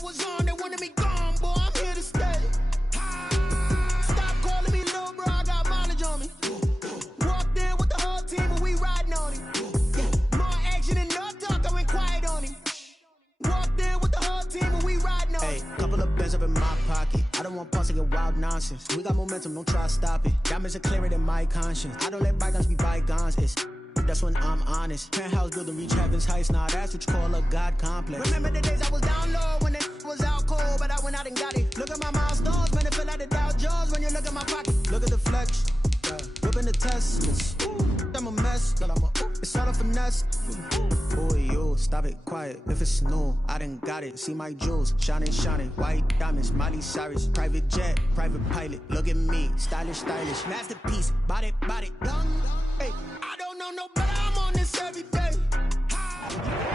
it was on, they wanted me gone, boy, I'm here to stay. Stop calling me little bro, I got mileage on me. Walked in with the whole team and we riding on him. More action and no talk, I went quiet on him. Walked in with the whole team and we riding on him. Couple of bands up in my pocket. I don't want pause to get wild nonsense. We got momentum, don't try to stop it. Diamonds are clearer than my conscience. I don't let bygones be bygones. That's when I'm honest. Penthouse building reach heaven's heights. Nah, that's what you call a God complex. Remember the days I was down low when it was out cold, but I went out and got it. Look at my milestones, man, it feel like the Dow Jones when you look at my pocket. Look at the flex, whipping the Teslas. I'm a mess, but it's all a finesse. Boy, yo, stop it, quiet. If it's new, I done got it. See my jewels, shining, shining. White diamonds, Miley Cyrus. Private jet, private pilot. Look at me, stylish, stylish. Masterpiece, body, young. Hey, I don't know no better, I'm on this every day.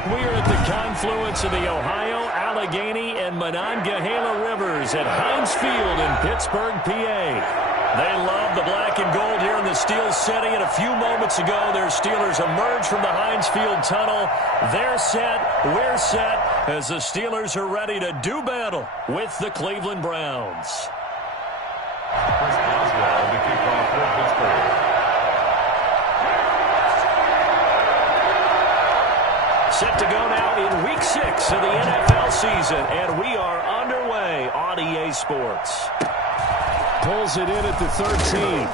We are at the confluence of the Ohio, Allegheny, and Monongahela rivers at Heinz Field in Pittsburgh, PA. They love the black and gold here in the Steel City, and a few moments ago, their Steelers emerged from the Heinz Field tunnel. They're set, we're set, as the Steelers are ready to do battle with the Cleveland Browns. Chris Boswell to kick off for Pittsburgh. Set to go now in Week 6 of the NFL season, and we are underway on EA Sports. Pulls it in at the 13.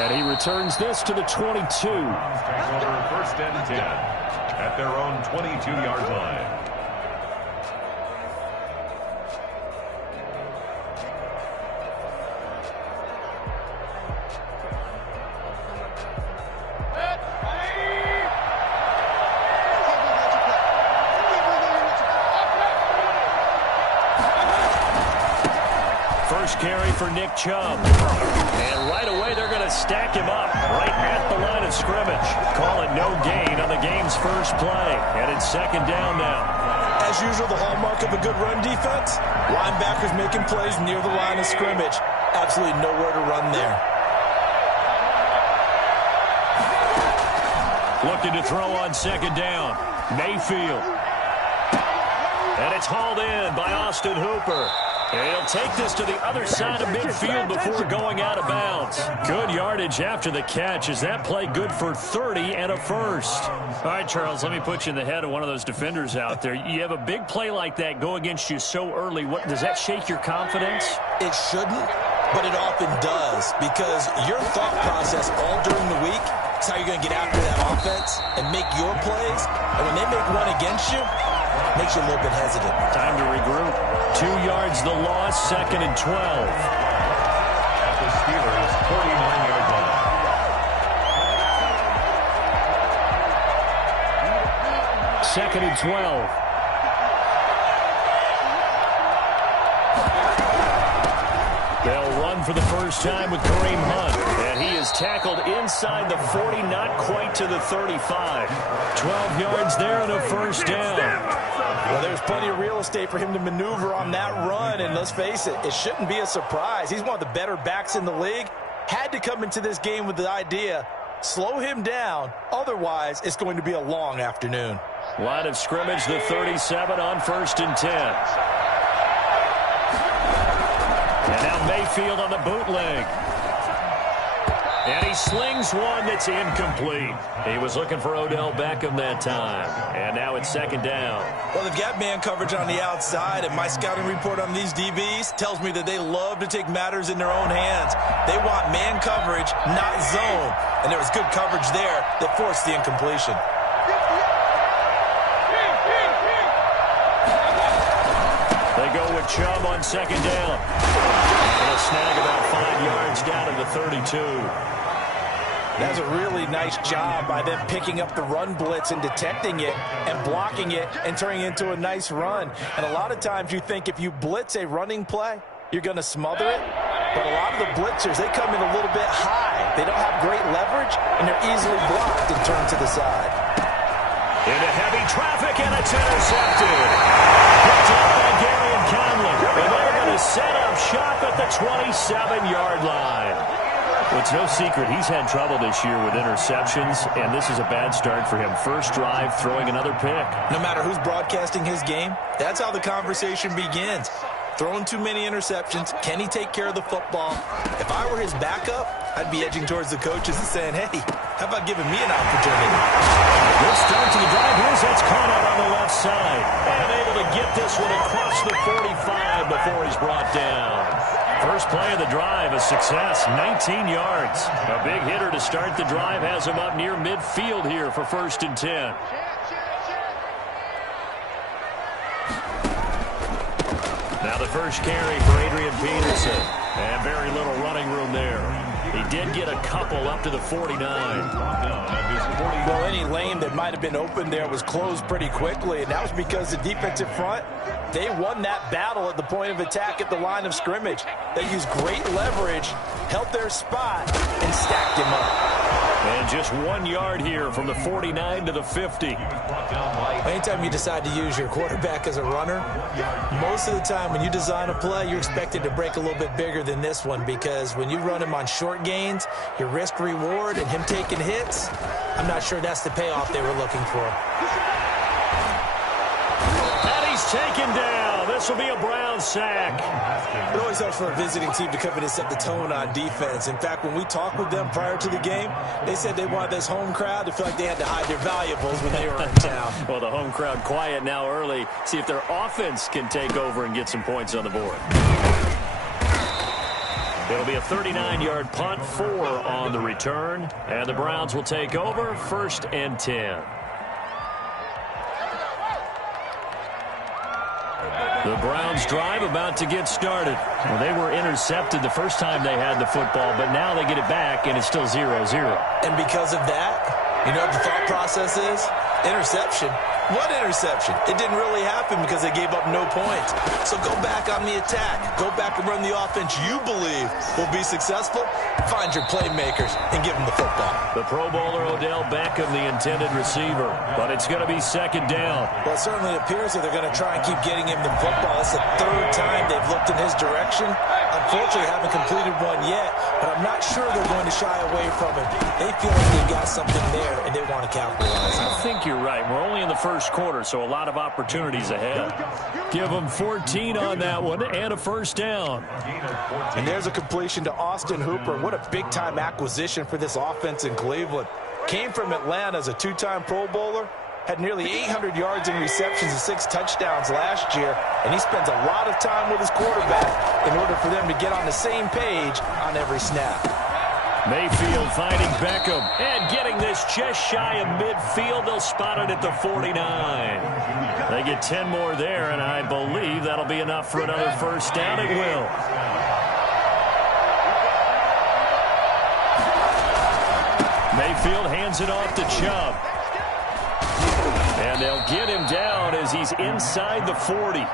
And he returns this to the 22. Takes over first and 10 at their own 22-yard line. First carry for Nick Chubb. And right away, they're going to stack him up right at the line of scrimmage. Call it no gain on the game's first play. And it's second down now. As usual, the hallmark of a good run defense, linebackers making plays near the line of scrimmage. Absolutely nowhere to run there. Looking to throw on second down. Mayfield. And it's hauled in by Austin Hooper. And he'll take this to the other side of midfield before going out of bounds. Good yardage after the catch. Is that play good for 30 and a first? All right, Charles, let me put you in the head of one of those defenders out there. You have a big play like that go against you so early. What does that shake your confidence? It shouldn't, but it often does, because your thought process all during the week is how you're going to get after that offense and make your plays. And when they make one against you, it makes you a little bit hesitant. Time to regroup. 2 yards the loss, second and 12. At the Steelers' 49-yard line. Second and 12. They'll run for the first time with Kareem Hunt. And he is tackled inside the 40, not quite to the 35. 12 yards there and a first down. Well, there's plenty of real estate for him to maneuver on that run, and let's face it, it shouldn't be a surprise. He's one of the better backs in the league. Had to come into this game with the idea, slow him down, otherwise it's going to be a long afternoon. Line of scrimmage, the 37 on first and 10. And now Mayfield on the bootleg. And he slings one that's incomplete. He was looking for Odell Beckham that time. And now it's second down. Well, they've got man coverage on the outside, and my scouting report on these DBs tells me that they love to take matters in their own hands. They want man coverage, not zone. And there was good coverage there that forced the incompletion. They go with Chubb on second down. And a snag about 5 yards down to the 32. That's a really nice job by them picking up the run blitz and detecting it and blocking it and turning it into a nice run. And a lot of times you think if you blitz a running play, you're going to smother it. But a lot of the blitzers, they come in a little bit high. They don't have great leverage, and they're easily blocked and turned to the side. Into heavy traffic, and it's intercepted. Picked up by Gary and Conley. And they're going to set up shop at the 27-yard line. Well, it's no secret he's had trouble this year with interceptions, and this is a bad start for him. First drive, throwing another pick. No matter who's broadcasting his game, that's how the conversation begins. Throwing too many interceptions. Can he take care of the football? If I were his backup, I'd be edging towards the coaches and saying, hey, how about giving me an opportunity? Good start to the drive. Here's that's caught out on the left side. And able to get this one across the 45 before he's brought down. First play of the drive, a success, 19 yards. A big hitter to start the drive has him up near midfield here for 1st and 10. Now the first carry for Adrian Peterson. And very little running room there. He did get a couple up to the 49. Well, any lane that might have been open there was closed pretty quickly, and that was because the defensive front, they won that battle at the point of attack at the line of scrimmage. They used great leverage, held their spot, and stacked him up. And just 1 yard here from the 49 to the 50. Anytime you decide to use your quarterback as a runner, most of the time when you design a play, you're expected to break a little bit bigger than this one, because when you run him on short gains, your risk reward and him taking hits, I'm not sure that's the payoff they were looking for. And he's taken down. This will be a Brown sack. It always helps for a visiting team to come in and set the tone on defense. In fact, when we talked with them prior to the game, they said they wanted this home crowd to feel like they had to hide their valuables when they were in town. Well, the home crowd quiet now early. See if their offense can take over and get some points on the board. It'll be a 39-yard punt, 4 on the return. And the Browns will take over, 1st and 10. The Browns drive about to get started. Well, they were intercepted the first time they had the football, but now they get it back, and it's still 0-0. And because of that, you know what the thought process is? Interception. What interception? It didn't really happen because they gave up no points. So go back on the attack. Go back and run the offense you believe will be successful. Find your playmakers and give them the football. The Pro Bowler Odell Beckham, the intended receiver. But it's going to be 2nd down. Well, it certainly appears that they're going to try and keep getting him the football. It's the 3rd time they've looked in his direction. Unfortunately, haven't completed one yet, but I'm not sure they're going to shy away from it. They feel like they've got something there, and they want to capitalize on it. I think you're right. We're only in the first quarter, so a lot of opportunities ahead. Give them 14 on that one and a 1st down. And there's a completion to Austin Hooper. What a big-time acquisition for this offense in Cleveland. Came from Atlanta as a 2-time Pro Bowler. Had nearly 800 yards in receptions and 6 touchdowns last year. And he spends a lot of time with his quarterback in order for them to get on the same page on every snap. Mayfield finding Beckham and getting this just shy of midfield. They'll spot it at the 49. They get 10 more there, and I believe that'll be enough for another 1st down. It will. Mayfield hands it off to Chubb. And they'll get him down as he's inside the 40.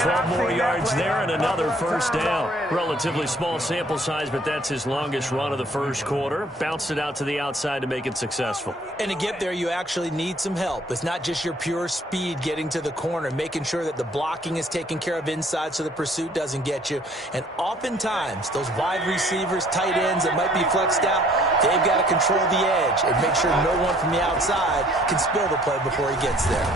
12 more yards there and another 1st down. Relatively small sample size, but that's his longest run of the first quarter. Bounced it out to the outside to make it successful. And to get there, you actually need some help. It's not just your pure speed getting to the corner, making sure that the blocking is taken care of inside so the pursuit doesn't get you. And oftentimes, those wide receivers, tight ends that might be flexed out, they've got to control the edge and make sure no one from the outside can spill the play before he gets there.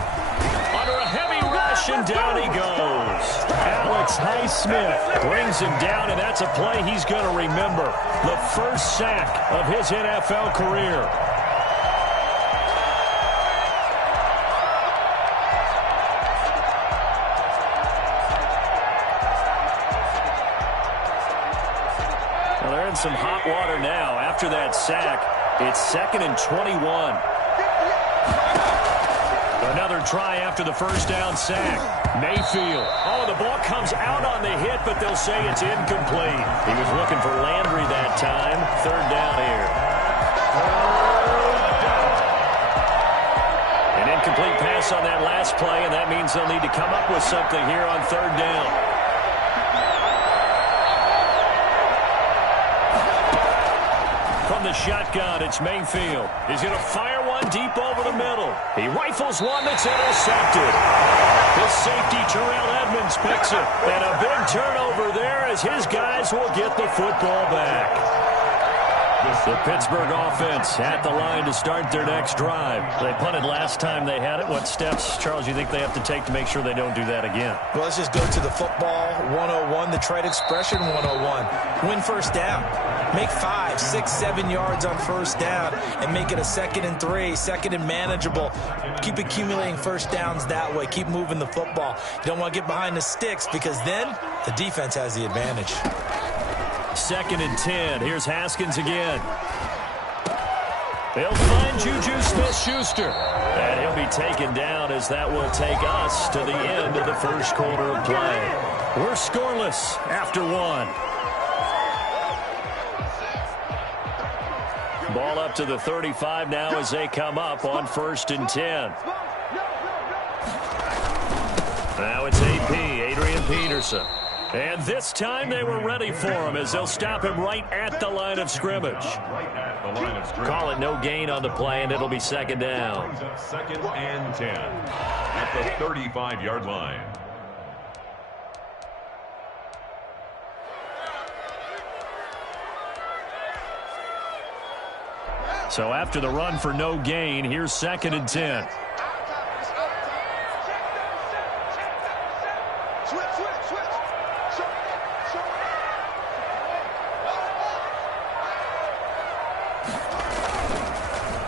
Under a heavy rush, and down he goes. Alex Highsmith brings him down, and that's a play he's going to remember. The first sack of his NFL career. Well, they're in some hot water now. After that sack, it's 2nd and 21. Another try after the 1st down sack. Mayfield. Oh, the ball comes out on the hit, but they'll say it's incomplete. He was looking for Landry that time. 3rd down here. An incomplete pass on that last play, and that means they'll need to come up with something here on 3rd down. From the shotgun, it's Mayfield. He's going to fire one deep over the middle. He rifles one that's intercepted. His safety, Terrell Edmonds, picks it. And a big turnover there as his guys will get the football back. The Pittsburgh offense at the line to start their next drive. They punted last time they had it. What steps, Charles, you think they have to take to make sure they don't do that again? Well, let's just go to the football 101, the trade expression 101. Win first down. Make 5, 6, 7 yards on first down and make it a 2nd and 3, 2nd and manageable. Keep accumulating first downs that way. Keep moving the football. You don't want to get behind the sticks because then the defense has the advantage. 2nd and 10. Here's Haskins again. They'll find Juju Smith-Schuster. And he'll be taken down as that will take us to the end of the first quarter of play. We're scoreless after 1. Ball up to the 35 now as they come up on 1st and 10. Now it's AP, Adrian Peterson. And this time they were ready for him as they'll stop him right at the line of scrimmage. Call it no gain on the play, and it'll be 2nd down. 2nd and 10 at the 35-yard line. So after the run for no gain, here's 2nd and 10.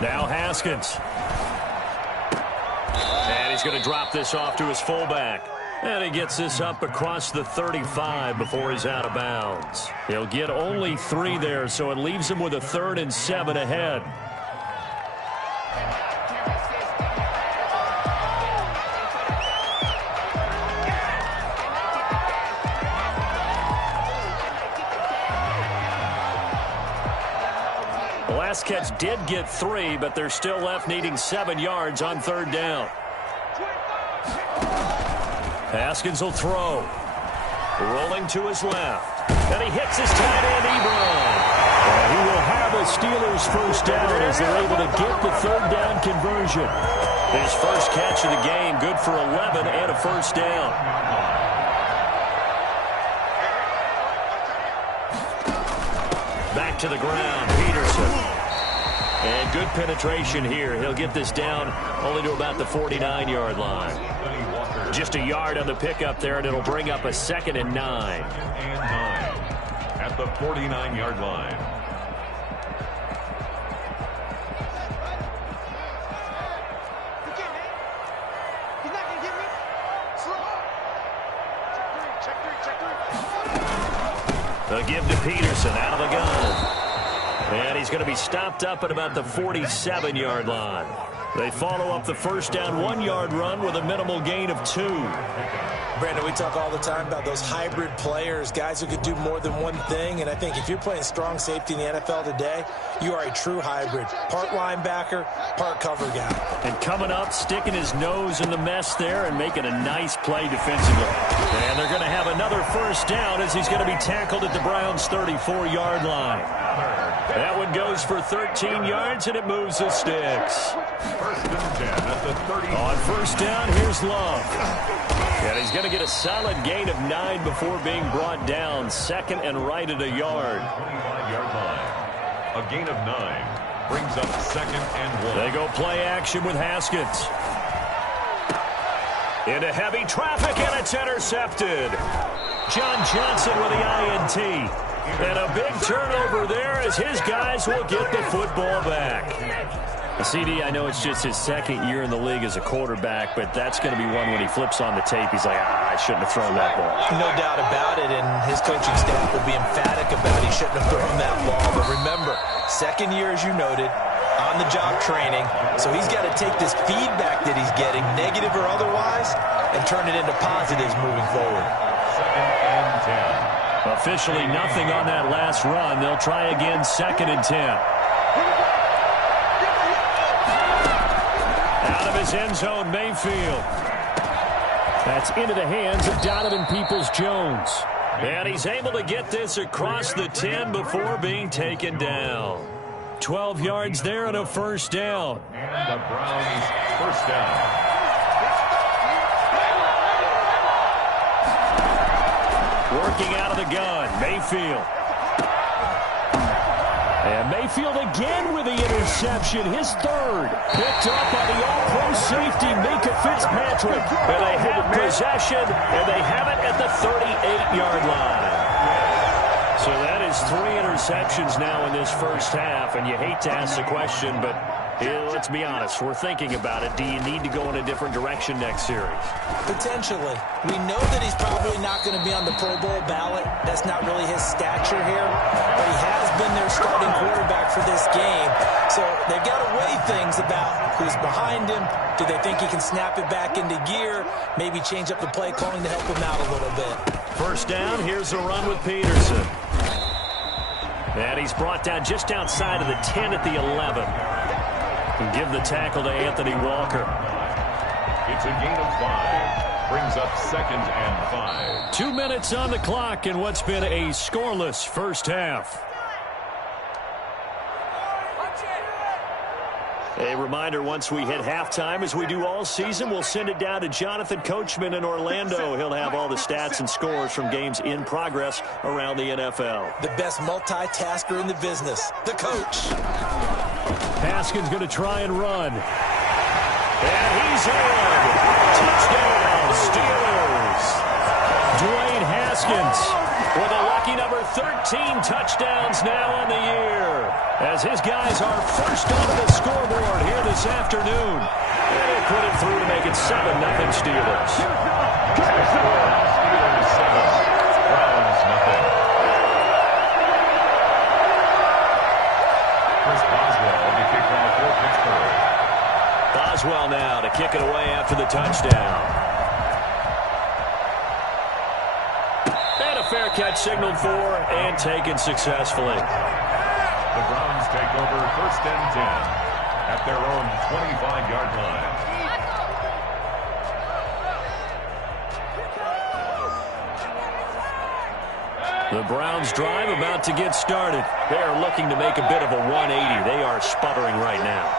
Now Haskins. And he's going to drop this off to his fullback. And he gets this up across the 35 before he's out of bounds. He'll get only 3 there, so it leaves him with a 3rd and 7 ahead. The last catch did get 3, but they're still left needing 7 yards on 3rd down. Haskins will throw. Rolling to his left. And he hits his tight end, Ebron. And he will have a Steelers first down as they're able to get the 3rd down conversion. His first catch of the game, good for 11 and a first down. Back to the ground, Peterson. And good penetration here. He'll get this down only to about the 49-yard line. Just a yard on the pickup there, and it'll bring up a 2nd and 9. At the 49-yard line. They'll give to Peterson out of the gun. And he's going to be stopped up at about the 47-yard line. They follow up the first down 1-yard run with a minimal gain of 2. Brandon, we talk all the time about those hybrid players, guys who could do more than one thing. And I think if you're playing strong safety in the NFL today, you are a true hybrid. Part linebacker, part cover guy. And coming up, sticking his nose in the mess there and making a nice play defensively. And they're going to have another first down as he's going to be tackled at the Browns' 34-yard line. That one goes for 13 yards, and it moves the sticks. 1st and 10 at the 30. On first down, here's Love. And he's going to get a solid gain of 9 before being brought down. 2nd and right at a yard. 25-yard line. A gain of 9 brings up 2nd and 1. They go play action with Haskins. Into heavy traffic, and it's intercepted. John Johnson with the INT. And a big turnover there as his guys will get the football back. CD, I know it's just his 2nd year in the league as a quarterback, but that's going to be one when he flips on the tape. He's like, I shouldn't have thrown that ball. No doubt about it, and his coaching staff will be emphatic about he shouldn't have thrown that ball. But remember, 2nd year, as you noted, on-the-job training. So he's got to take this feedback that he's getting, negative or otherwise, and turn it into positives moving forward. 2nd and 10. Officially nothing on that last run. They'll try again, 2nd and 10. Out of his end zone, Mayfield. That's into the hands of Donovan Peoples-Jones. And he's able to get this across the 10 before being taken down. 12 yards there and a first down. And the Browns first down. Working out of the gun, Mayfield. And Mayfield again with the interception, his third. Picked up by the all-pro safety, Minkah Fitzpatrick. And they have possession, and they have it at the 38-yard line. So that is 3 interceptions now in this first half, and you hate to ask the question, but let's be honest, we're thinking about it. Do you need to go in a different direction next series? Potentially. We know that he's probably not going to be on the Pro Bowl ballot. That's not really his stature here, but he has been their starting quarterback for this game. So they've got to weigh things about who's behind him. Do they think he can snap it back into gear? Maybe change up the play calling to help him out a little bit. First down, here's a run with Peterson. And he's brought down just outside of the 10 at the 11. And give the tackle to Anthony Walker. It's a gain of 5. Brings up 2nd and 5. 2 minutes on the clock in what's been a scoreless first half. A reminder, once we hit halftime, as we do all season, we'll send it down to Jonathan Coachman in Orlando. He'll have all the stats and scores from games in progress around the NFL. The best multitasker in the business, the coach. Haskins going to try and run. And he's in. Touchdown, Steelers. Dwayne Haskins with a lucky number 13 touchdowns now on the year, as his guys are first onto the scoreboard here this afternoon. And he'll put it through to make it 7-0 Steelers. Steelers 7, Browns nothing. Chris Boswell to kick off for Pittsburgh. Boswell now to kick it away after the touchdown. Fair catch signaled for and taken successfully. The Browns take over 1st and 10 at their own 25-yard line. The Browns drive about to get started. They are looking to make a bit of a 180. They are sputtering right now.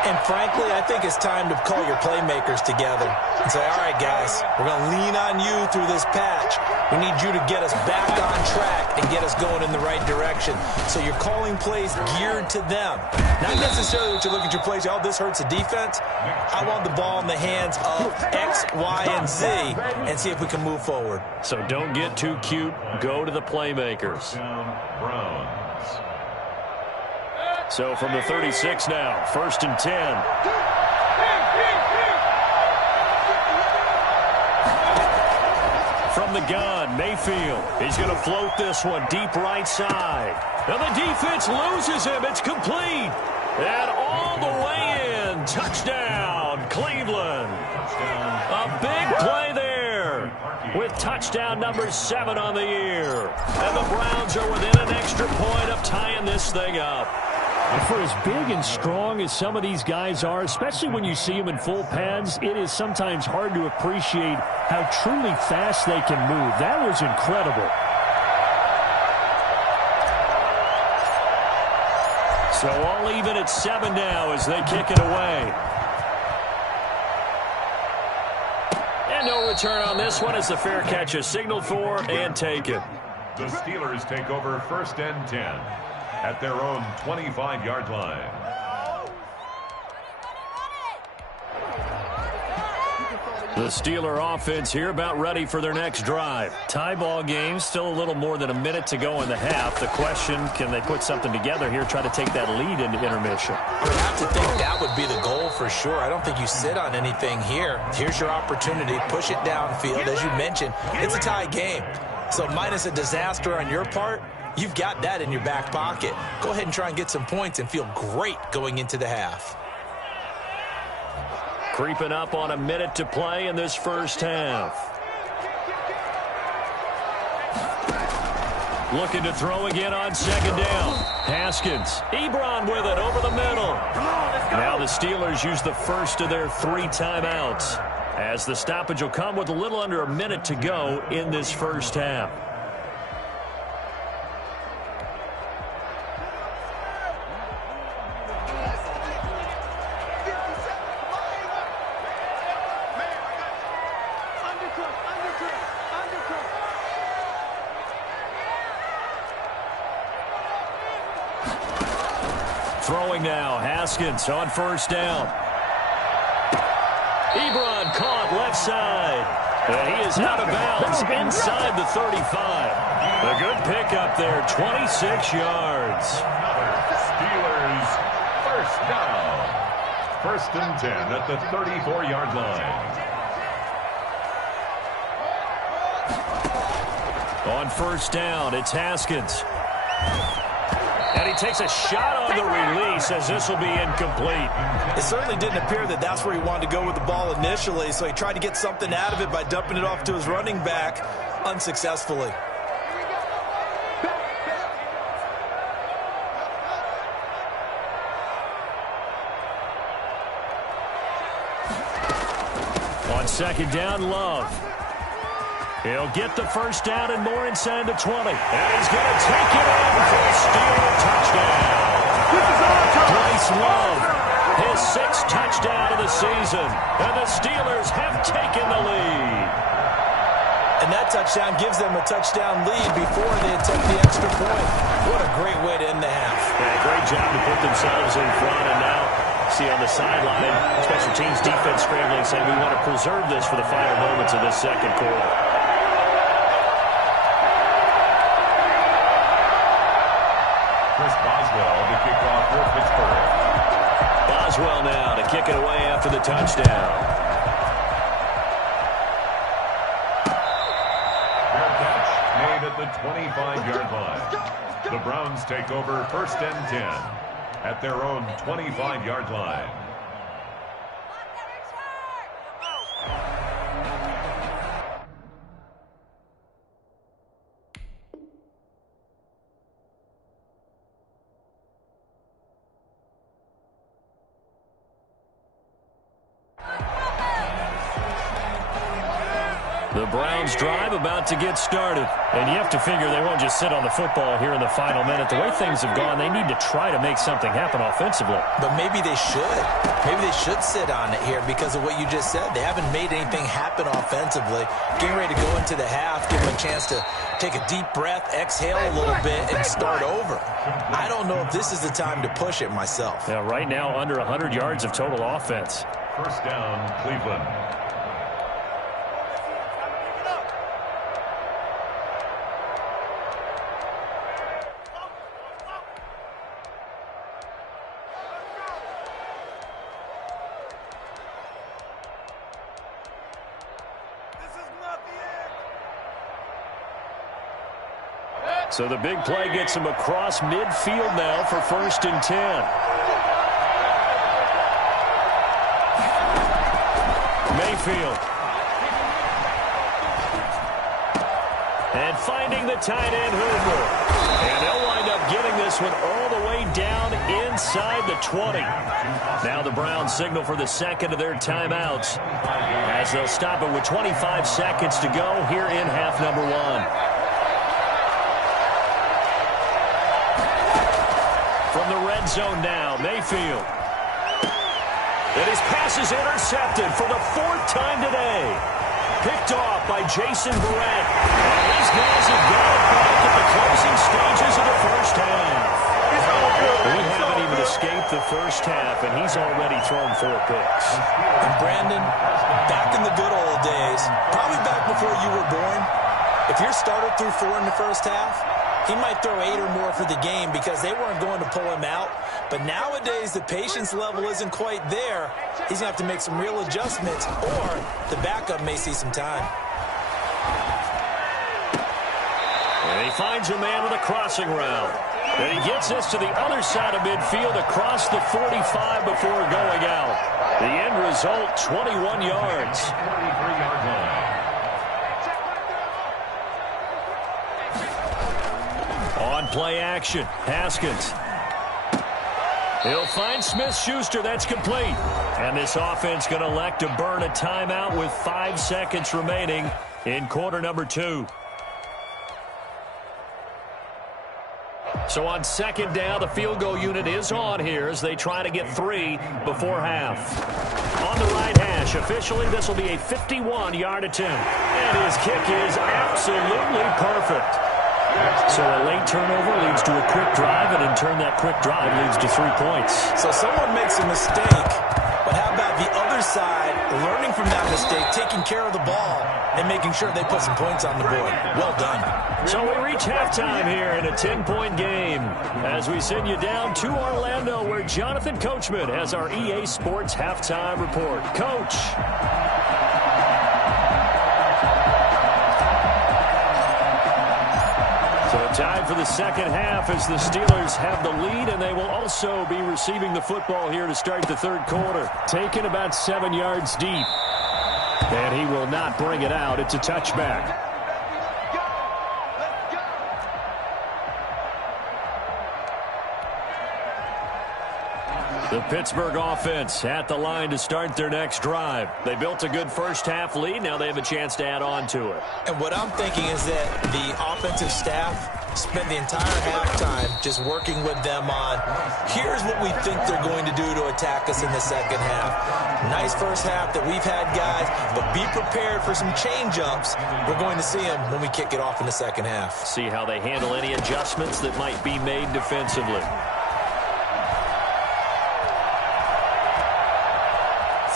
And frankly, I think it's time to call your playmakers together and say, all right, guys, we're going to lean on you through this patch. We need you to get us back on track and get us going in the right direction. So you're calling plays geared to them. Not necessarily what you look at your plays, oh, this hurts the defense. I want the ball in the hands of X, Y, and Z and see if we can move forward. So don't get too cute. Go to the playmakers. Browns. So from the 36 now, 1st and 10. From the gun, Mayfield. He's going to float this one deep right side. And the defense loses him. It's complete. And all the way in. Touchdown, Cleveland. A big play there with touchdown number 7 on the year. And the Browns are within an extra point of tying this thing up. For as big and strong as some of these guys are, especially when you see them in full pads, it is sometimes hard to appreciate how truly fast they can move. That was incredible. So all even at 7 now as they kick it away. And no return on this one as the fair catch is signaled for and taken. The Steelers take over 1st and 10 at their own 25-yard line. The Steeler offense here about ready for their next drive. Tie ball game, still a little more than a minute to go in the half. The question, can they put something together here, try to take that lead into intermission? I would have to think that would be the goal for sure. I don't think you sit on anything here. Here's your opportunity. Push it downfield. As you mentioned, it's a tie game. So minus a disaster on your part, you've got that in your back pocket. Go ahead and try and get some points and feel great going into the half. Creeping up on a minute to play in this first half. Looking to throw again on 2nd down. Haskins. Ebron with it over the middle. Now the Steelers use the first of their 3 timeouts, as the stoppage will come with a little under a minute to go in this first half. Throwing now, Haskins on first down. Ebron caught left side. And he is out of bounds inside the 35. A good pickup there, 26 yards. Steelers first down. 1st and 10 at the 34-yard line. On first down, it's Haskins. And he takes a shot on the release as this will be incomplete. It certainly didn't appear that that's where he wanted to go with the ball initially, so he tried to get something out of it by dumping it off to his running back unsuccessfully. On second down, Love. He'll get the first down and more inside the 20. And he's going to take it in for a Steeler touchdown. Bryce Love, his 6th touchdown of the season. And the Steelers have taken the lead. And that touchdown gives them a touchdown lead before they attempt the extra point. What a great way to end the half. Yeah, great job to put themselves in front. And now, see on the sideline, special teams defense scrambling, saying we want to preserve this for the final moments of this second quarter. Chris Boswell to kick off for Pittsburgh. Boswell now to kick it away after the touchdown. Fair catch made at the 25-yard line. The Browns take over 1st and 10 at their own 25-yard line. The Browns drive about to get started. And you have to figure they won't just sit on the football here in the final minute. The way things have gone, they need to try to make something happen offensively. But maybe they should. Maybe they should sit on it here because of what you just said. They haven't made anything happen offensively. Getting ready to go into the half, give them a chance to take a deep breath, exhale a little bit, and start over. I don't know if this is the time to push it myself. Yeah, right now under 100 yards of total offense. First down, Cleveland. So the big play gets him across midfield now for 1st and 10. Mayfield. And finding the tight end, Hoover. And they'll wind up getting this one all the way down inside the 20. Now the Browns signal for the second of their timeouts as they'll stop it with 25 seconds to go here in half number 1. From the red zone now, Mayfield. And his pass is intercepted for the 4th time today. Picked off by Jason Verrett. And these guys have got it back at the closing stages of the first half. We haven't even escaped the first half, and he's already thrown 4 picks. And Brandon, back in the good old days, probably back before you were born, if your starter threw 4 in the first half, he might throw 8 or more for the game because they weren't going to pull him out. But nowadays, the patience level isn't quite there. He's going to have to make some real adjustments, or the backup may see some time. And he finds a man with a crossing route. And he gets this to the other side of midfield across the 45 before going out. The end result, 21 yards. 43-yard line. On play action, Haskins. He'll find Smith-Schuster. That's complete. And this offense going to elect to burn a timeout with 5 seconds remaining in quarter number 2. So on second down, the field goal unit is on here as they try to get 3 before half. On the right hash, officially this will be a 51-yard attempt. And his kick is absolutely perfect. So a late turnover leads to a quick drive, and in turn that quick drive leads to 3 points. So someone makes a mistake, but how about the other side learning from that mistake, taking care of the ball, and making sure they put some points on the board? Well done. So we reach halftime here in a 10-point game as we send you down to Orlando, where Jonathan Coachman has our EA Sports halftime report. Coach. So time for the second half as the Steelers have the lead, and they will also be receiving the football here to start the third quarter. Taken about 7 yards deep. And he will not bring it out. It's a touchback. The Pittsburgh offense at the line to start their next drive. They built a good first-half lead. Now they have a chance to add on to it. And what I'm thinking is that the offensive staff spent the entire halftime just working with them on, here's what we think they're going to do to attack us in the second half. Nice first half that we've had, guys, but be prepared for some change-ups. We're going to see them when we kick it off in the second half. See how they handle any adjustments that might be made defensively.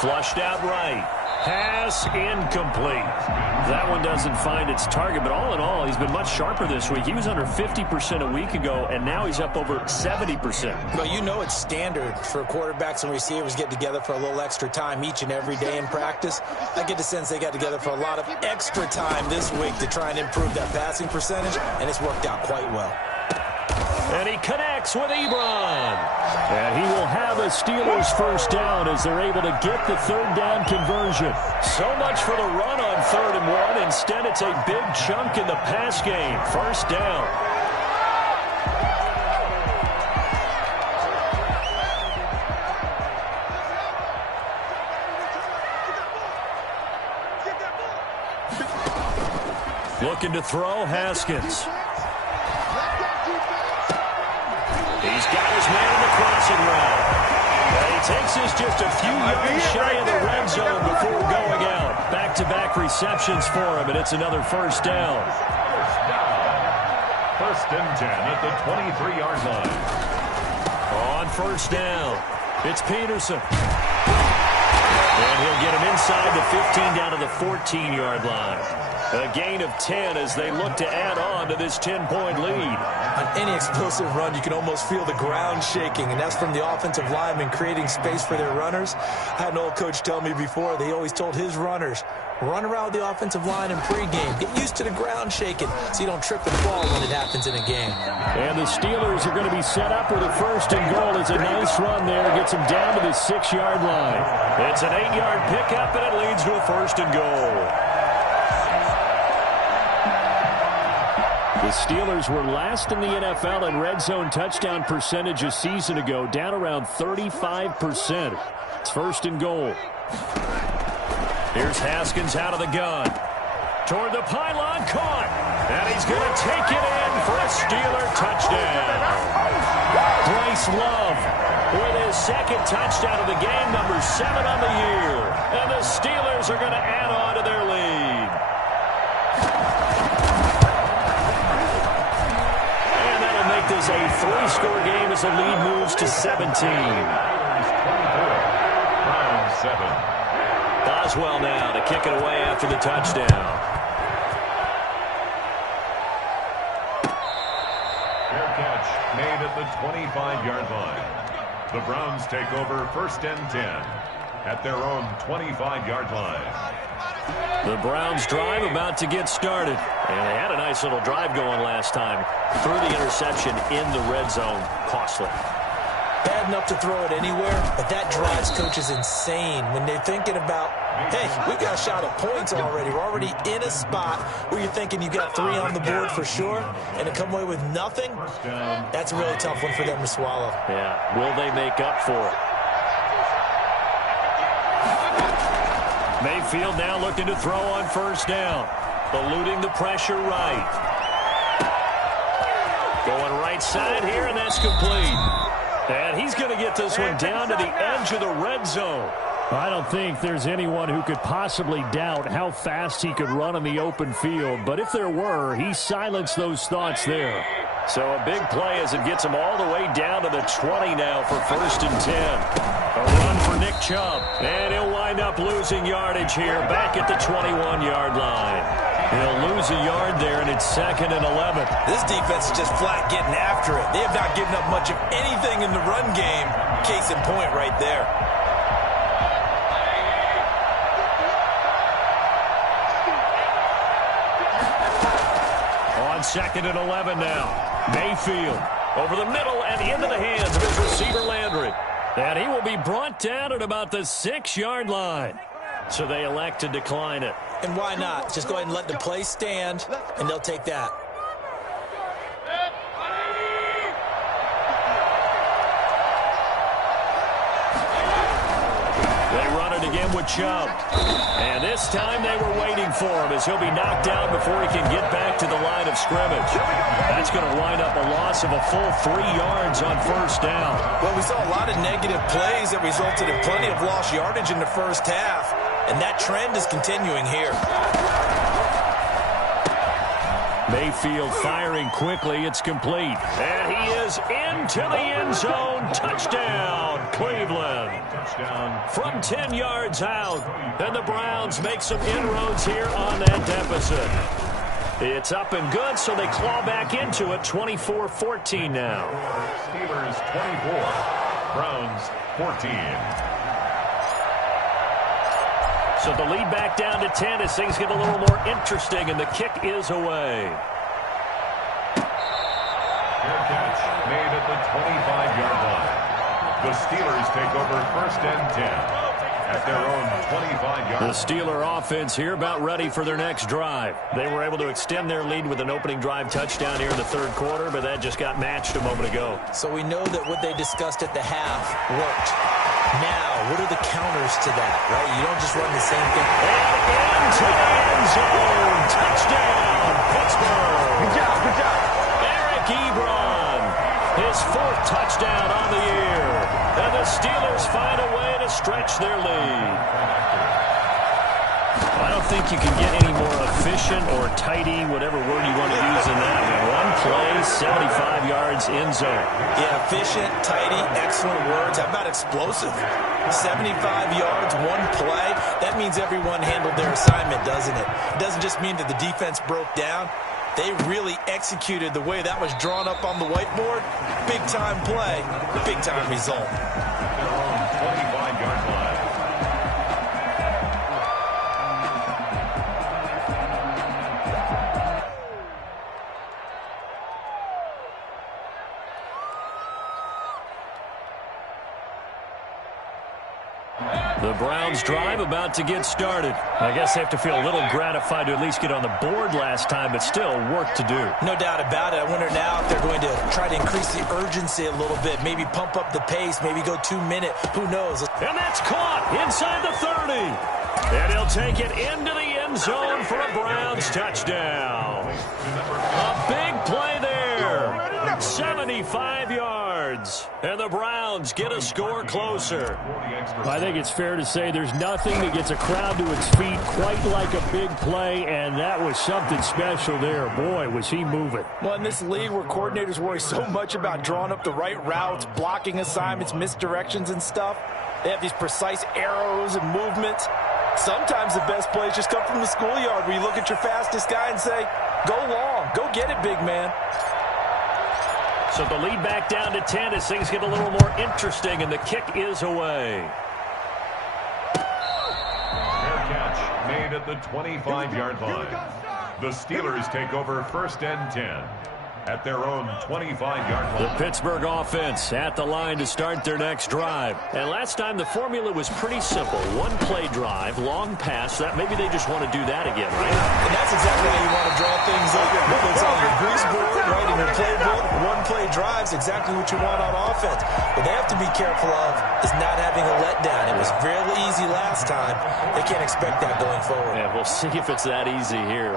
Flushed out right. Pass incomplete. That one doesn't find its target, but all in all, he's been much sharper this week. He was under 50% a week ago, and now he's up over 70%. Well, you know it's standard for quarterbacks and receivers get together for a little extra time each and every day in practice. I get the sense they got together for a lot of extra time this week to try and improve that passing percentage, and it's worked out quite well. And he connects with Ebron. And he will have a Steelers first down as they're able to get the third down conversion. So much for the run on 3rd and 1. Instead, it's a big chunk in the pass game. First down. Looking to throw, Haskins. He's got his man in the crossing route. And he takes this just a few yards shy of the red zone before going out. Back-to-back receptions for him, and it's another first down. First and 10 at the 23-yard line. On first down, it's Peterson. And he'll get him inside the 15 down to the 14-yard line. A gain of 10 as they look to add on to this 10-point lead. On any explosive run, you can almost feel the ground shaking, and that's from the offensive linemen creating space for their runners. I had an old coach tell me before, they always told his runners, run around the offensive line in pregame. Get used to the ground shaking so you don't trip and fall when it happens in a game. And the Steelers are going to be set up with a first and goal. It's a nice run there. Gets them down to the 6-yard line. It's an 8-yard pickup, and it leads to a first and goal. The Steelers were last in the NFL in red zone touchdown percentage a season ago, down around 35%. It's first and goal. Here's Haskins out of the gun. Toward the pylon, caught. And he's going to take it in for a Steeler touchdown. Bryce Love with his second touchdown of the game, number 7 on the year. And the Steelers are going to add on to their lead. Make this a 3-score game as the lead moves to 17. Round 7. Boswell now to kick it away after the touchdown. Fair catch made at the 25-yard line. The Browns take over first and 10 at their own 25-yard line. The Browns drive about to get started. And they had a nice little drive going last time. Threw the interception in the red zone. Costly. Bad enough to throw it anywhere, but that drives coaches insane when they're thinking about, hey, we got a shot at points already. We're already in a spot where you're thinking you got 3 on the board for sure, and to come away with nothing, that's a really tough one for them to swallow. Yeah, will they make up for it? Mayfield now looking to throw on first down. Eluding the pressure right. Going right side here, and that's complete. And he's going to get this one down to the edge of the red zone. I don't think there's anyone who could possibly doubt how fast he could run in the open field. But if there were, he silenced those thoughts there. So a big play as it gets him all the way down to the 20 now for 1st and 10. A run for Nick Chubb. And he'll wind up losing yardage here back at the 21-yard line. He'll lose a yard there, and it's 2nd and 11. This defense is just flat getting after it. They have not given up much of anything in the run game. Case in point right there. On 2nd and 11 now. Mayfield over the middle and into the hands of his receiver Landry. And he will be brought down at about the 6-yard line. So they elect to decline it. And why not? Just go ahead and let the play stand, and they'll take that. They run it again with Chubb. And this time they were waiting for him as he'll be knocked down before he can get back to the line of scrimmage. That's going to wind up a loss of a full 3 yards on 1st down. Well, we saw a lot of negative plays that resulted in plenty of lost yardage in the first half, and that trend is continuing here. Mayfield firing quickly. It's complete. And he is into the end zone. Touchdown, Cleveland. Touchdown. From 10 yards out. And the Browns make some inroads here on that deficit. It's up and good, so they claw back into it. 24-14 now. Steelers 24. Browns 14. So the lead back down to 10 as things get a little more interesting, and the kick is away. Fair catch made at the 25-yard line. The Steelers take over 1st and 10 at their own 25-yard line. The Steeler offense here about ready for their next drive. They were able to extend their lead with an opening drive touchdown here in the 3rd quarter, but that just got matched a moment ago. So we know that what they discussed at the half worked. Now, what are the counters to that, right? You don't just run the same thing. And into the end zone. Touchdown, Pittsburgh. Good job, good job. Eric Ebron, his 4th touchdown on the year. And the Steelers find a way to stretch their lead. I don't think you can get any more efficient or tidy, whatever word you want to use in that. One play, 75 yards in zone. Yeah, efficient, tidy, excellent words. How about explosive? 75 yards, one play. That means everyone handled their assignment, doesn't it? It doesn't just mean that the defense broke down. They really executed the way that was drawn up on the whiteboard. Big-time play, big-time result. Their own 25-yard line. The Browns drive about to get started. I guess they have to feel a little gratified to at least get on the board last time, but still work to do. No doubt about it. I wonder now if they're going to try to increase the urgency a little bit, maybe pump up the pace, maybe go 2-minute. Who knows? And that's caught inside the 30. And he'll take it into the end zone for a Browns touchdown. A big play there. 75 yards. And the Browns get a score closer. I think it's fair to say there's nothing that gets a crowd to its feet quite like a big play, and that was something special there. Boy, was he moving. Well, in this league where coordinators worry so much about drawing up the right routes, blocking assignments, misdirections and stuff, they have these precise arrows and movements. Sometimes the best plays just come from the schoolyard where you look at your fastest guy and say, go long, go get it, big man. So the lead back down to 10 as things get a little more interesting, and the kick is away. Fair catch made at the 25-yard line. The Steelers take over 1st and 10 at their own 25-yard line. The Pittsburgh offense at the line to start their next drive. And last time the formula was pretty simple. One play drive, long pass. That maybe they just want to do that again, right? And that's exactly how you want to draw things up. Whether it's on your grease board, right, in your playbook, one play drives exactly what you want on offense. What they have to be careful of is not having a letdown. It was really easy last time. They can't expect that going forward. Yeah, we'll see if it's that easy here.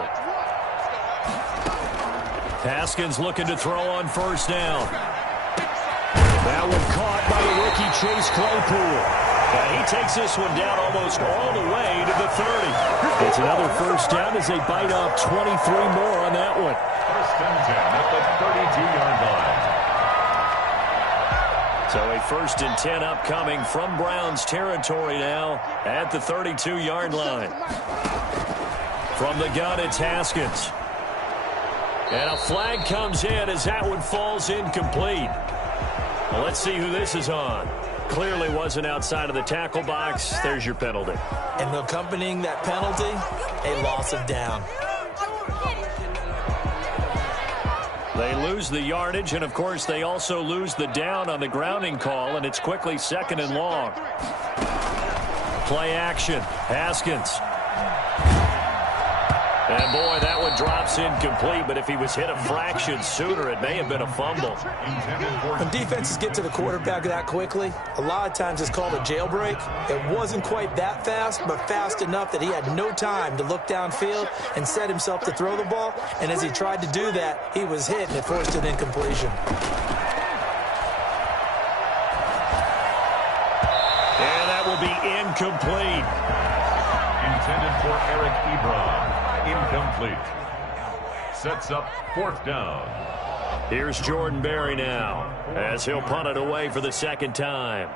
Haskins looking to throw on 1st down. That one caught by the rookie Chase Claypool. And he takes this one down almost all the way to the 30. It's another first down as they bite off 23 more on that one. First and 10 at the 32-yard line. So a first and 10 upcoming from Browns territory now at the 32-yard line. From the gun, it's Haskins. And a flag comes in as that one falls incomplete. Well, let's see who this is on. Clearly wasn't outside of the tackle box. There's your penalty. And accompanying that penalty, a loss of down. They lose the yardage, and, of course, they also lose the down on the grounding call, and it's quickly second and long. Play action. Haskins. And, boy, that one drops incomplete, but if he was hit a fraction sooner, it may have been a fumble. When defenses get to the quarterback that quickly, a lot of times it's called a jailbreak. It wasn't quite that fast, but fast enough that he had no time to look downfield and set himself to throw the ball. And as he tried to do that, he was hit, and it forced an incompletion. And that will be incomplete. Intended for Eric Ebron. Incomplete. Sets up fourth down. Here's Jordan Berry now as he'll punt it away for the second time.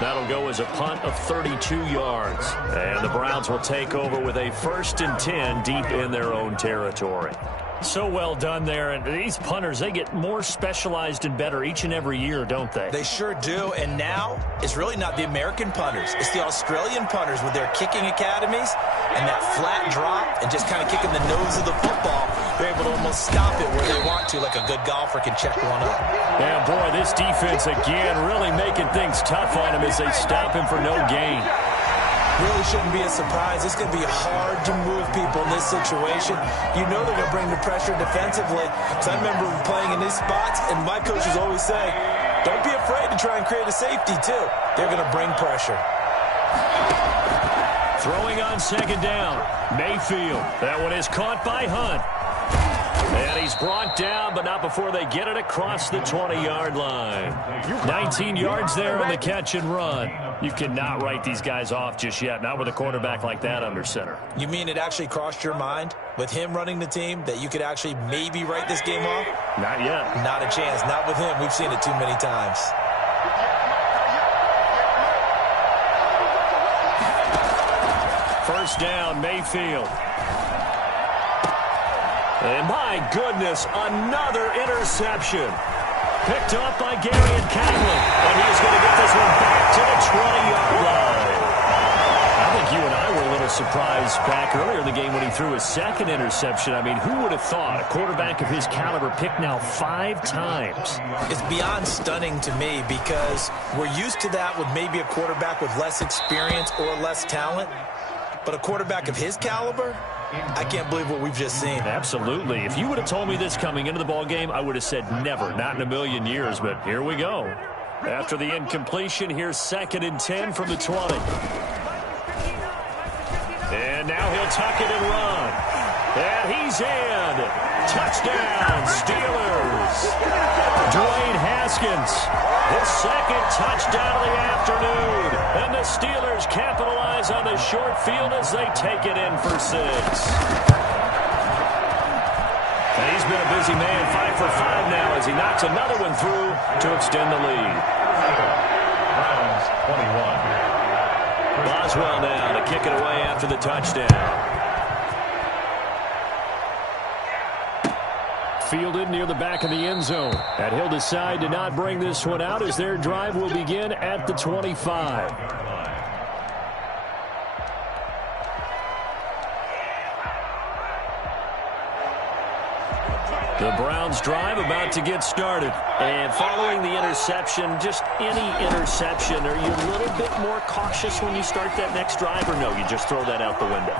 That'll go as a punt of 32 yards. And the Browns will take over with a first and 10 deep in their own territory. So well done there. And these punters, they get more specialized and better each and every year, don't they? They sure do. And now it's really not the American punters. It's the Australian punters with their kicking academies and that flat drop and just kind of kicking the nose of the football. They're able to almost stop it where they want to, like a good golfer can check one up. Yeah, boy, this defense again really making things tough on him as they stop him for no gain. Really shouldn't be a surprise. It's going to be hard to move people in this situation. You know they're going to bring the pressure defensively. So I remember playing in these spots, and my coaches always say, don't be afraid to try and create a safety, too. They're going to bring pressure. Throwing on second down, Mayfield. That one is caught by Hunt. And he's brought down, but not before they get it across the 20-yard line. 19 yards there on the catch and run. You cannot write these guys off just yet, not with a quarterback like that under center. You mean it actually crossed your mind with him running the team that you could actually maybe write this game off? Not yet. Not a chance. Not with him. We've seen it too many times. First down, Mayfield. And my goodness, another interception. Picked up by Gary Conley. And he's going to get this one back to the 20-yard line. I think you and I were a little surprised back earlier in the game when he threw his second interception. I mean, who would have thought a quarterback of his caliber picked now 5 times? It's beyond stunning to me because we're used to that with maybe a quarterback with less experience or less talent. But a quarterback of his caliber, I can't believe what we've just seen. Absolutely. If you would have told me this coming into the ball game, I would have said never, not in a million years. But here we go. After the incompletion, here's second and 10 from the 20. And now he'll tuck it and run. And he's in. Touchdown, Steelers. Dwayne Haskins, his second touchdown of the afternoon. And the Steelers capitalize on the short field as they take it in for 6. And he's been a busy man, 5 for 5 now as he knocks another one through to extend the lead. Browns 21. Boswell now to kick it away after the touchdown. Fielded near the back of the end zone. And he'll decide to not bring this one out as their drive will begin at the 25. The Browns drive about to get started. And following the interception, just any interception, are you a little bit more cautious when you start that next drive, or no, you just throw that out the window?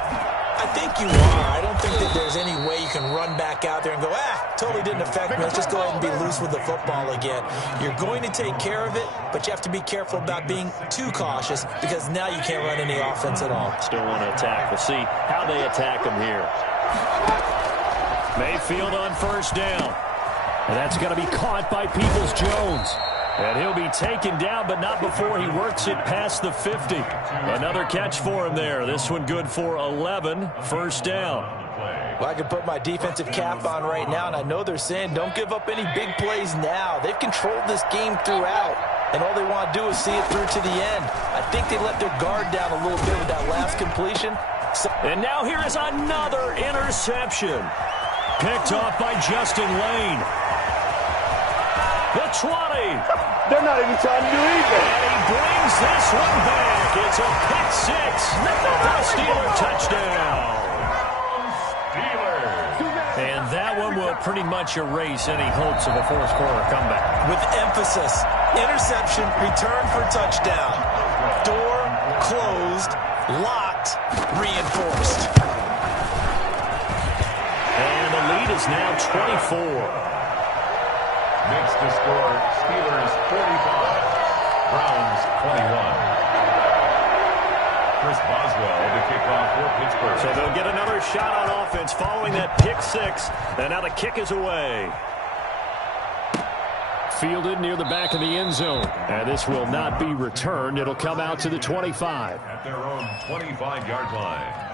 I think you are. I don't think that there's any way you can run back out there and go, totally didn't affect me. Let's just go ahead and be loose with the football again. You're going to take care of it, but you have to be careful about being too cautious because now you can't run any offense at all. Still want to attack. We'll see how they attack them here. Mayfield on first down. And that's going to be caught by Peoples-Jones. And he'll be taken down, but not before he works it past the 50. Another catch for him there. This one good for 11. First down. Well, I can put my defensive cap on right now, and I know they're saying don't give up any big plays now. They've controlled this game throughout, and all they want to do is see it through to the end. I think they let their guard down a little bit with that last completion. And now here is another interception. Picked off by Justin Lane. The 20. They're not even trying to do anything. And he brings this one back. It's a pick six. A Steeler touchdown. And that one will pretty much erase any hopes of a fourth quarter comeback. With emphasis, interception, return for touchdown. Door closed, locked, reinforced. And the lead is now 24. Makes the score Steelers 45, Browns 21. Chris Boswell to kick off for Pittsburgh. So they'll get another shot on offense following that pick six. And now the kick is away. Fielded near the back of the end zone. And this will not be returned. It'll come out to the 25. At their own 25-yard line.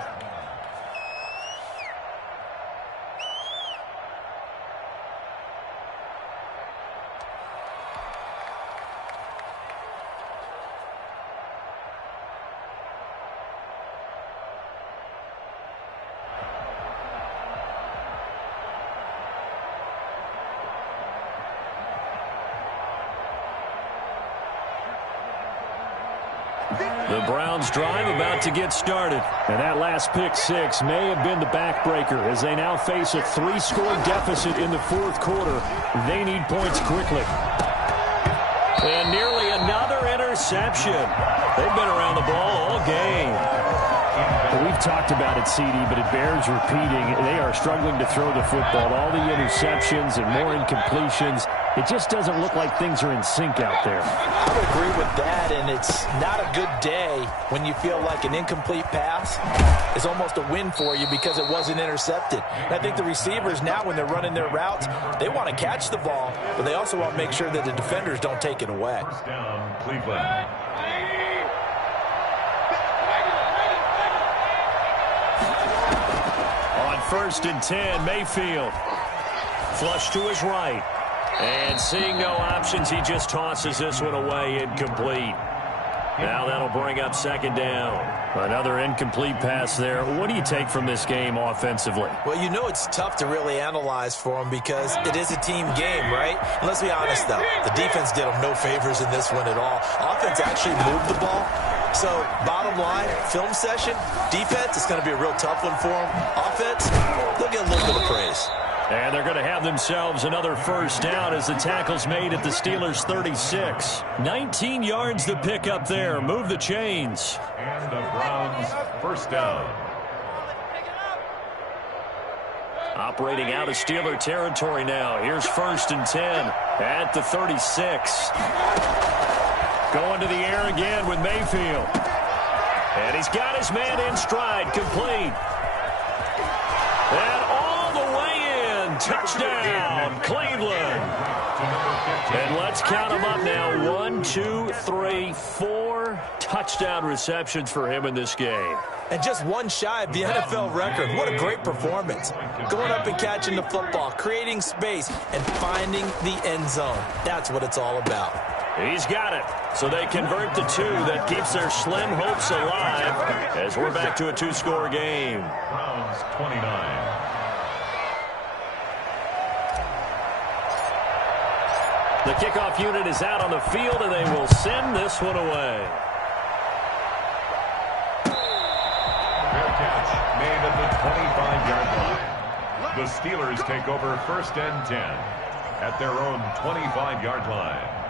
The Browns drive about to get started. And that last pick six may have been the backbreaker as they now face a 3-score deficit in the fourth quarter. They need points quickly. And nearly another interception. They've been around the ball all game. We've talked about it, CD, but it bears repeating. They are struggling to throw the football. All the interceptions and more incompletions. It just doesn't look like things are in sync out there. I would agree with that, and it's not a good day when you feel like an incomplete pass is almost a win for you because it wasn't intercepted. And I think the receivers now, when they're running their routes, they want to catch the ball, but they also want to make sure that the defenders don't take it away. Down Cleveland. On 1st and 10, Mayfield. Flush to his right. And seeing no options, he just tosses this one away, incomplete. Now that'll bring up second down. Another incomplete pass there. What do you take from this game offensively? Well, you know it's tough to really analyze for them because it is a team game, right? And let's be honest, though. The defense did them no favors in this one at all. Offense actually moved the ball. So, bottom line, film session, defense, it's going to be a real tough one for them. Offense, they'll get a little bit of praise. And they're going to have themselves another first down as the tackle's made at the Steelers' 36. 19 yards to pick up there. Move the chains. And the Browns first down. Operating out of Steeler territory now. Here's 1st and 10 at the 36. Going to the air again with Mayfield. And he's got his man in stride, complete. And all the way in, touchdown, Cleveland. And let's count them up now. 1, 2, 3, 4 touchdown receptions for him in this game. And just one shy of the NFL record. What a great performance. Going up and catching the football, creating space, and finding the end zone. That's what it's all about. He's got it. So they convert the 2. That keeps their slim hopes alive as we're back to a 2-score game. Browns 29. The kickoff unit is out on the field, and they will send this one away. Fair catch made at the 25-yard line. The Steelers take over 1st and 10 at their own 25-yard line.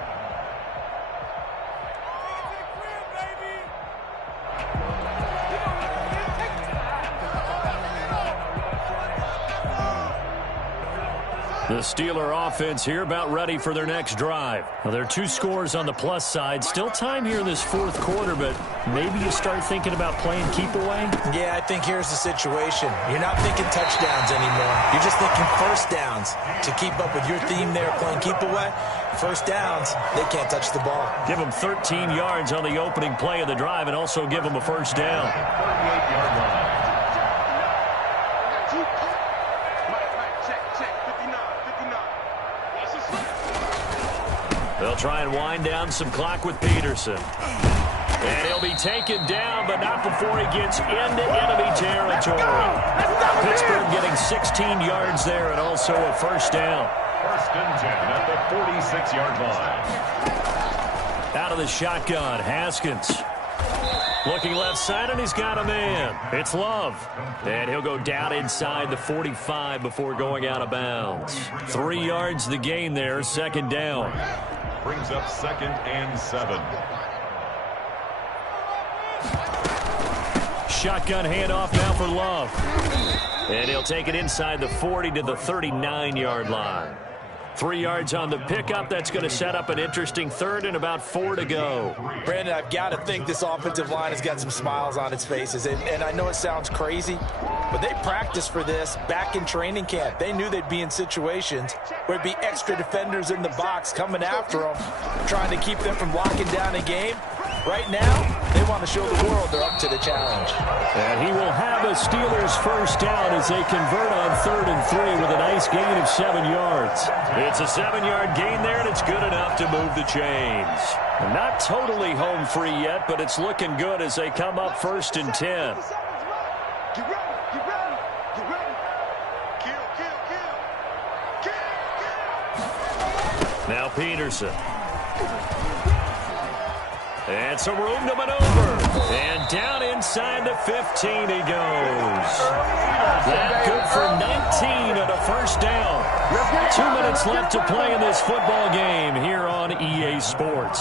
The Steeler offense here about ready for their next drive. Well, there are 2 scores on the plus side. Still time here in this fourth quarter, but maybe you start thinking about playing keep away? Yeah, I think here's the situation. You're not thinking touchdowns anymore. You're just thinking first downs. To keep up with your theme there, playing keep away, first downs, they can't touch the ball. Give them 13 yards on the opening play of the drive and also give them a first down. 38-yard line. They'll try and wind down some clock with Peterson. And he'll be taken down, but not before he gets into enemy territory. Pittsburgh getting 16 yards there and also a first down. First and 10 at the 46-yard line. Out of the shotgun, Haskins. Looking left side, and he's got a man. It's Love. And he'll go down inside the 45 before going out of bounds. 3 yards the gain there, second down. Brings up 2nd and 7. Shotgun handoff now for Love. And he'll take it inside the 40 to the 39-yard line. 3 yards on the pickup. That's going to set up an interesting third and about 4 to go. Brandon, I've got to think this offensive line has got some smiles on its faces. And I know it sounds crazy, but they practiced for this back in training camp. They knew they'd be in situations where there'd be extra defenders in the box coming after them, trying to keep them from locking down a game. Right now, they want to show the world they're up to the challenge. And he will have a Steelers first down as they convert on 3rd and 3 with a nice gain of 7 yards. It's a 7-yard gain there, and it's good enough to move the chains. Not totally home free yet, but it's looking good as they come up 1st and 10. Now Peterson. And some room to maneuver. And down inside the 15 he goes. That good for 19 and a first down. 2 minutes left to play in this football game here on EA Sports.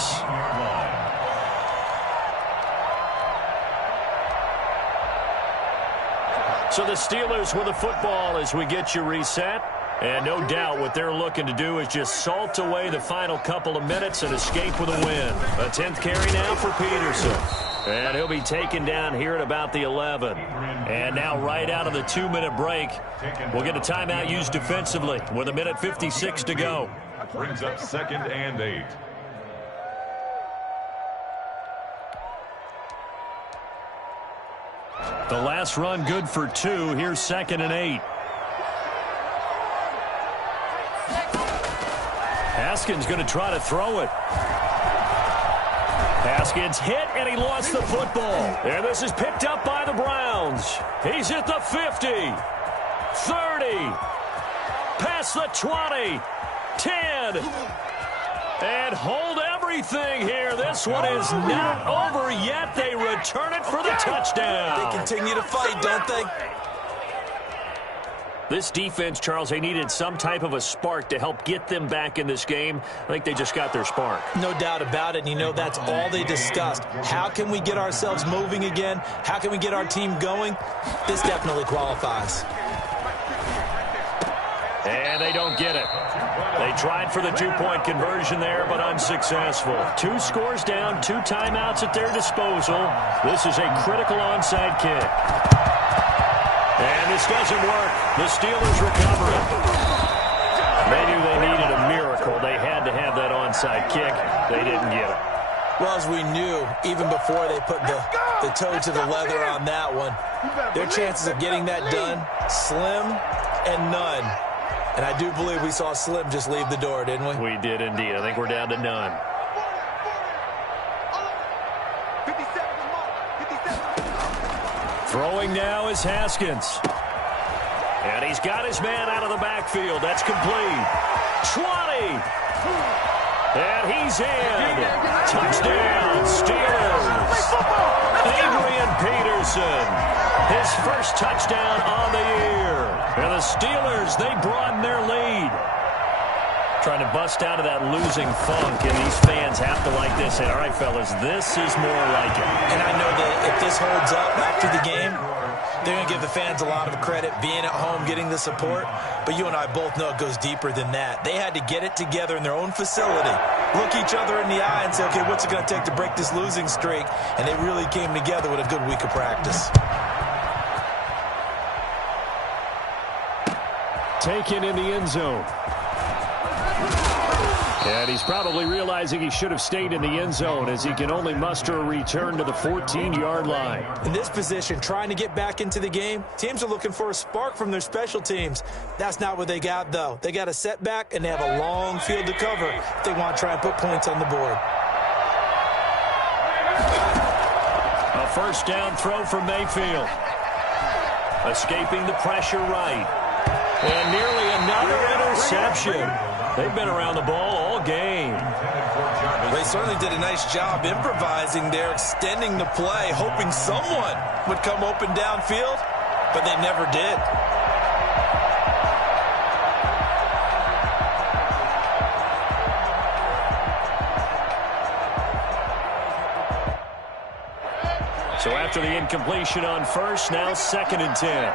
So the Steelers with the football as we get you reset. And no doubt what they're looking to do is just salt away the final couple of minutes and escape with a win. A 10th carry now for Peterson. And he'll be taken down here at about the 11. And now right out of the 2-minute break, we'll get a timeout used defensively with 1:56 to go. Brings up 2nd and 8. The last run good for 2. Here's 2nd and 8. Haskins going to try to throw it. Haskins hit, and he lost the football. And this is picked up by the Browns. He's at the 50, 30, past the 20, 10, and hold everything here. This one is not over yet. They return it for the touchdown. They continue to fight, don't they? This defense, Charles, they needed some type of a spark to help get them back in this game. I think they just got their spark. No doubt about it. And you know, that's all they discussed. How can we get ourselves moving again? How can we get our team going? This definitely qualifies. And they don't get it. They tried for the 2-point conversion there, but unsuccessful. 2 scores down, 2 timeouts at their disposal. This is a critical onside kick. And this doesn't work. The Steelers recover it. They knew they needed a miracle. They had to have that onside kick. They didn't get it. Well, as we knew, even before they put the toe to the leather on that one, their chances of getting that done, slim and none. And I do believe we saw Slim just leave the door, didn't we? We did indeed. I think we're down to none. Throwing now is Haskins. And he's got his man out of the backfield. That's complete. 20. And he's in. Touchdown, Steelers. Adrian Peterson. His first touchdown on the year. And the Steelers, they broaden their lead. Trying to bust out of that losing funk, and these fans have to like this. And all right, fellas, this is more like it. And I know that if this holds up after the game, They're going to give the fans a lot of credit being at home, getting the support. But you and I both know it goes deeper than that. They had to get it together in their own facility, look each other in the eye and say, okay, what's it going to take to break this losing streak? And they really came together with a good week of practice. Taken in the end zone. And he's probably realizing he should have stayed in the end zone as he can only muster a return to the 14-yard line. In this position, trying to get back into the game, teams are looking for a spark from their special teams. That's not what they got, though. They got a setback, and they have a long field to cover if they want to try and put points on the board. A first down throw from Mayfield. Escaping the pressure right. And nearly another interception. They've been around the ball all game. They certainly did a nice job improvising there, extending the play, hoping someone would come open downfield, but they never did. So after the incompletion on first, now 2nd and 10.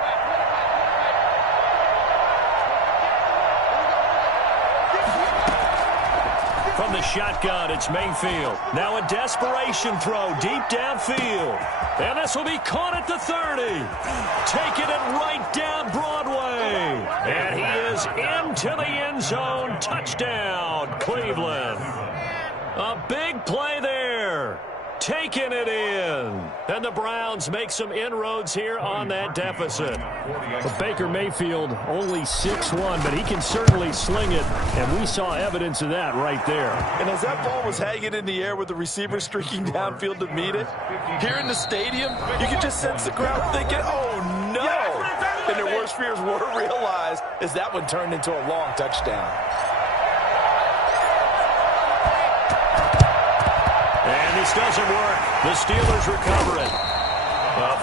From the shotgun, it's Mayfield. Now a desperation throw deep downfield. And this will be caught at the 30. Taking it right down Broadway. And he is into the end zone. Touchdown, Cleveland. A big play there. Taking it in. And the Browns make some inroads here on that deficit. But Baker Mayfield only 6'1", but he can certainly sling it, and we saw evidence of that right there. And as that ball was hanging in the air with the receiver streaking downfield to meet it, here in the stadium, you could just sense the crowd thinking, oh, no. And their worst fears were realized as that one turned into a long touchdown. And this doesn't work. The Steelers recover it.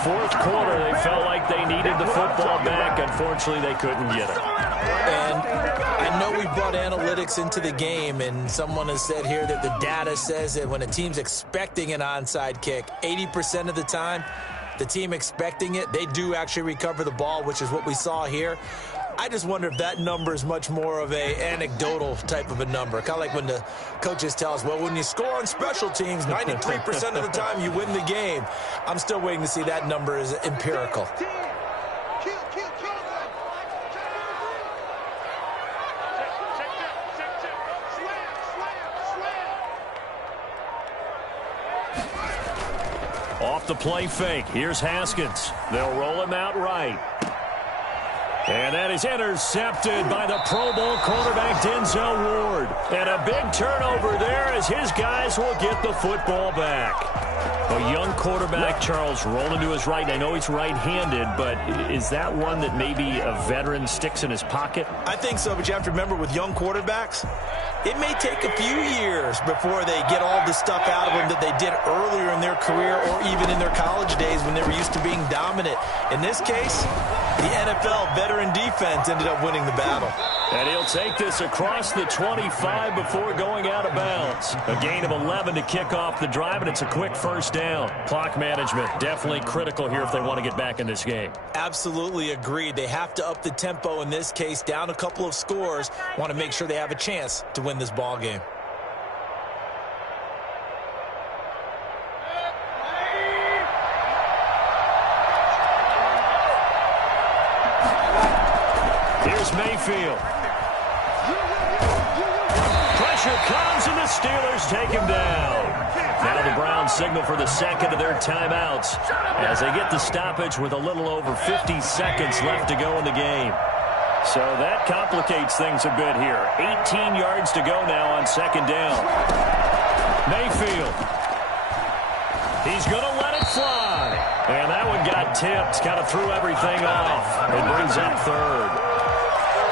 Fourth quarter, they felt like they needed the football back. Unfortunately, they couldn't get it. And I know we brought analytics into the game, and someone has said here that the data says that when a team's expecting an onside kick, 80% of the time, the team expecting it, they do actually recover the ball, which is what we saw here. I just wonder if that number is much more of a anecdotal type of a number. Kind of like when the coaches tell us, well, when you score on special teams, 93% of the time you win the game. I'm still waiting to see that number is empirical. Off the play fake. Here's Haskins. They'll roll him out right. And that is intercepted by the Pro Bowl quarterback Denzel Ward. And a big turnover there as his guys will get the football back. A young quarterback, Charles, rolling to his right. I know he's right-handed, but is that one that maybe a veteran sticks in his pocket? I think so, but you have to remember with young quarterbacks, it may take a few years before they get all the stuff out of them that they did earlier in their career or even in their college days when they were used to being dominant. In this case, the NFL veteran defense ended up winning the battle. And he'll take this across the 25 before going out of bounds. A gain of 11 to kick off the drive, and it's a quick first down. Clock management definitely critical here if they want to get back in this game. Absolutely agreed. They have to up the tempo in this case, down a couple of scores. Want to make sure they have a chance to win this ball game. Here's Mayfield. Pressure comes, and the Steelers take him down. Now the Browns signal for the second of their timeouts as they get the stoppage with a little over 50 seconds left to go in the game. So that complicates things a bit here. 18 yards to go now on second down. Mayfield. He's going to let it fly. And that one got tipped, kind of threw everything off. It brings up third.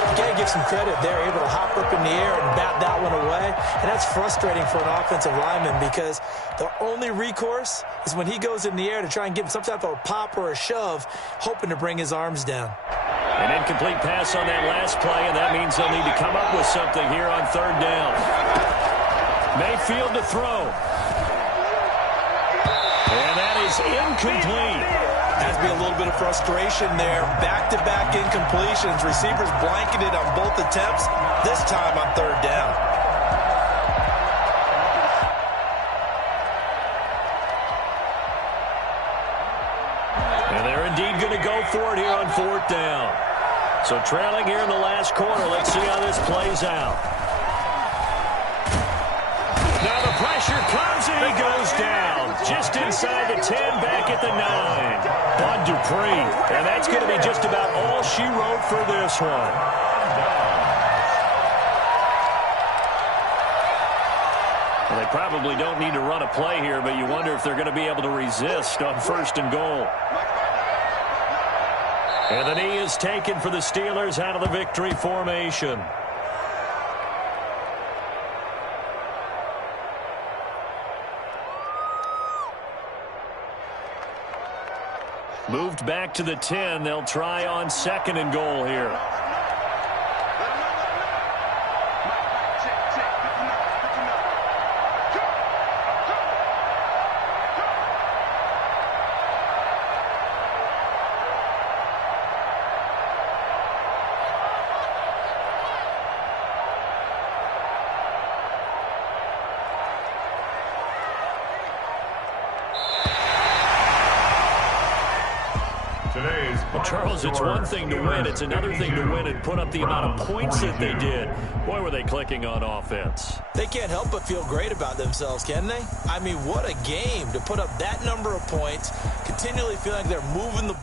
You got to give some credit. They're able to hop up in the air and bat that one away. And that's frustrating for an offensive lineman because the only recourse is when he goes in the air to try and give him some type of a pop or a shove, hoping to bring his arms down. An incomplete pass on that last play, and that means they'll need to come up with something here on third down. Mayfield to throw. And that is incomplete. Has to be a little bit of frustration there. Back-to-back incompletions. Receivers blanketed on both attempts, this time on third down. And they're indeed going to go for it here on fourth down. So trailing here in the last quarter. Let's see how this plays out. Now the pressure comes and he goes down. Just inside the 10, back at the 9. Bud Dupree. And that's going to be just about all she wrote for this one. Well, they probably don't need to run a play here, but you wonder if they're going to be able to resist on first and goal. And the knee is taken for the Steelers out of the victory formation. Moved back to the 10. They'll try on second and goal here. Well, Charles, it's one thing to win. It's another thing to win and put up the amount of points that they did. Boy, were they clicking on offense. They can't help but feel great about themselves, can they? I mean, what a game to put up that number of points, continually feeling like they're moving the ball.